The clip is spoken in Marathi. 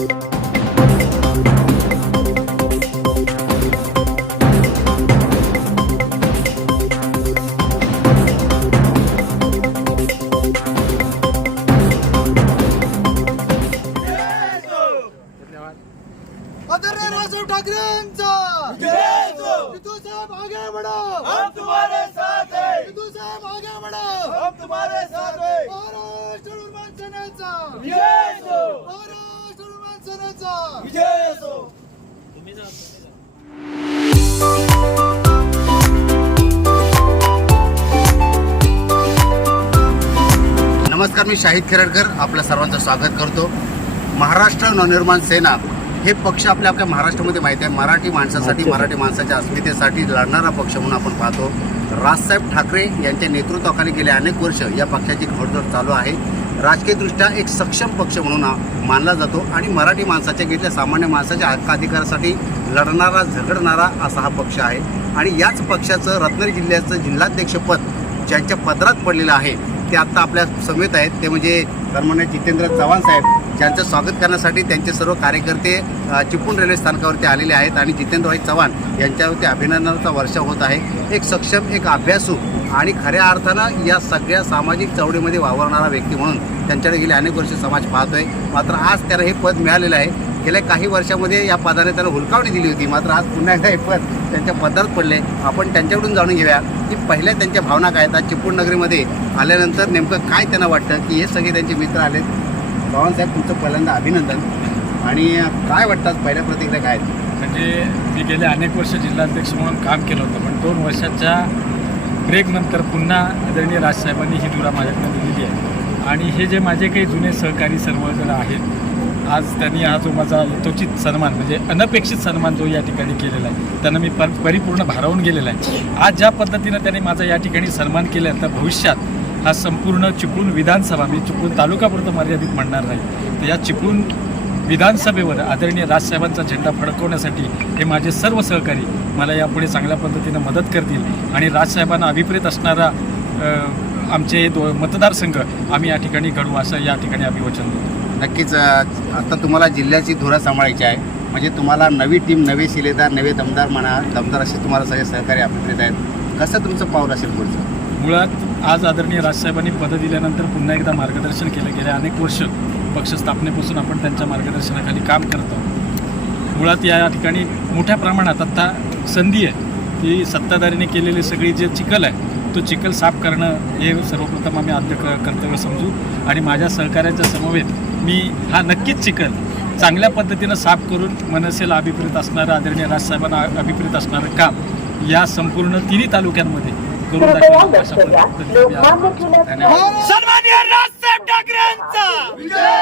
आदरणीय राजू ठाकरेंचा विधू साहब आगे बढ़ो, हम तुम्हारे साथ हैं। विधू साहब आगे बढ़ो, हम तुम्हारे साथ हैं। महाराष्ट्र निर्माण सेनेचा विजय असो, महाराष्ट्र निर्माण सेनेचा विजय असो। नमस्कार, मी शाहिद खेरडकर आपल्या सर्वांचं स्वागत करतो। महाराष्ट्र नवनिर्माण सेना हे पक्ष आपल्या महाराष्ट्रामध्ये माहिती आहे, मराठी माणसासाठी, मराठी माणसाच्या अस्मितेसाठी लढणारा पक्ष म्हणून आपण पाहतो। राजसाहेब ठाकरे यांच्या नेतृत्वाखाली गेले अनेक वर्ष या पक्षाची घोडदौड चालू आहे। राजकीयदृष्ट्या एक सक्षम पक्ष म्हणून मानला जातो आणि मराठी माणसाच्या घेतल्या सामान्य माणसाच्या हक्काधिकारासाठी लढणारा, झगडणारा असा हा पक्ष आहे। आणि याच पक्षाचं रत्नागिरी जिल्ह्याचं जिल्हाध्यक्षपद ज्यांच्या पदरात पडलेलं आहे ते आत्ता आपल्या समेत आहेत, ते म्हणजे सन्माननीय जितेंद्र चव्हाण साहेब, ज्यांचं स्वागत करण्यासाठी त्यांचे सर्व कार्यकर्ते चिपळूण रेल्वे स्थानकावरती आलेले आहेत। आणि जितेंद्रभाई चव्हाण यांच्यावरती अभिनंदनाचा वर्षाव होत आहे। एक सक्षम, एक अभ्यासू आणि खऱ्या अर्थानं या सगळ्या सामाजिक चळवळीमध्ये वावरणारा व्यक्ती म्हणून त्यांच्याकडे गेले अनेक वर्ष समाज पाहतोय। मात्र आज त्याला हे पद मिळालेलं आहे। गेल्या काही वर्षामध्ये या पदाने त्याला हुलकावणी दिली होती, मात्र आज पुन्हा एकदा हे पद त्यांच्या पदात पडले। आपण त्यांच्याकडून जाणून घेऊया की पहिल्या त्यांच्या भावना काय आहेत। चिपळूण नगरीमध्ये आल्यानंतर नेमकं काय त्यांना वाटतं की हे सगळे त्यांचे मित्र आलेत। चव्हाण साहेब, तुमचं पहिल्यांदा अभिनंदन। आणि काय वाटतात, पहिल्या प्रतिक्रिया काय आहेत? म्हणजे मी गेले अनेक वर्ष जिल्हाध्यक्ष म्हणून काम केलं होतं, पण 2 वर्षाच्या ब्रेकनंतर पुन्हा आदरणीय राजसाहेबांनी ही धुरा माझ्याकडे दिलेली आहे। आणि हे जे माझे काही जुने सहकारी सर्वजण आहेत, आज त्यांनी हा जो माझा यथोचित सन्मान, म्हणजे अनपेक्षित सन्मान जो या ठिकाणी केलेला आहे, त्यांना मी परिपूर्ण भारावून गेलेला आहे। आज ज्या पद्धतीनं त्यांनी माझा या ठिकाणी सन्मान केला आहे, तर भविष्यात हा संपूर्ण चिपळूण विधानसभा, मी चिपळूण तालुकापुरतं मर्यादित म्हणणार नाही, तर या चिपळूण विधानसभेवर आदरणीय राजसाहेबांचा झेंडा फडकवण्यासाठी हे माझे सर्व सहकारी मला यापुढे चांगल्या पद्धतीनं मदत करतील। आणि राजसाहेबांना अभिप्रेत असणारा आमचे मतदारसंघ आम्ही या ठिकाणी घडवू, असं या ठिकाणी आम्ही वचन देतो। नक्कीच आता तुम्हाला जिल्ह्याची धुरा सांभाळायची आहे, म्हणजे तुम्हाला नवी टीम, नवे शिलेदार, नवे दमदार म्हणा, दमदार असे तुम्हाला सगळे सहकारी अभिप्रेत आहेत। कसं तुमचं पाऊल असेल पुढचं? मुळात आज आदरणीय राजसाहेबांनी पद दिल्यानंतर पुन्हा एकदा मार्गदर्शन केलं। गेल्या अनेक वर्ष पक्ष स्थापनेपासून आपण त्यांच्या मार्गदर्शनाखाली काम करतो। मुळात या ठिकाणी मोठ्या प्रमाणात आता संधी आहे की सत्ताधारीने केलेली सगळी जे चिखल आहे तो चिखल साफ करणं हे सर्वप्रथम आम्ही आद्य कर्तव्य समजू। आणि माझ्या सहकार्याच्या समवेत मी हा नक्कीच चिखल चांगल्या पद्धतीनं साफ करून मनसेला अभिप्रेत असणारं, आदरणीय राजसाहेबांना अभिप्रेत असणारं काम या संपूर्ण 3 तालुक्यांमध्ये करून दाखवण्याचा अशा पद्धतीने सन्माननीय राजसाहेब ठाकरेंचा विजय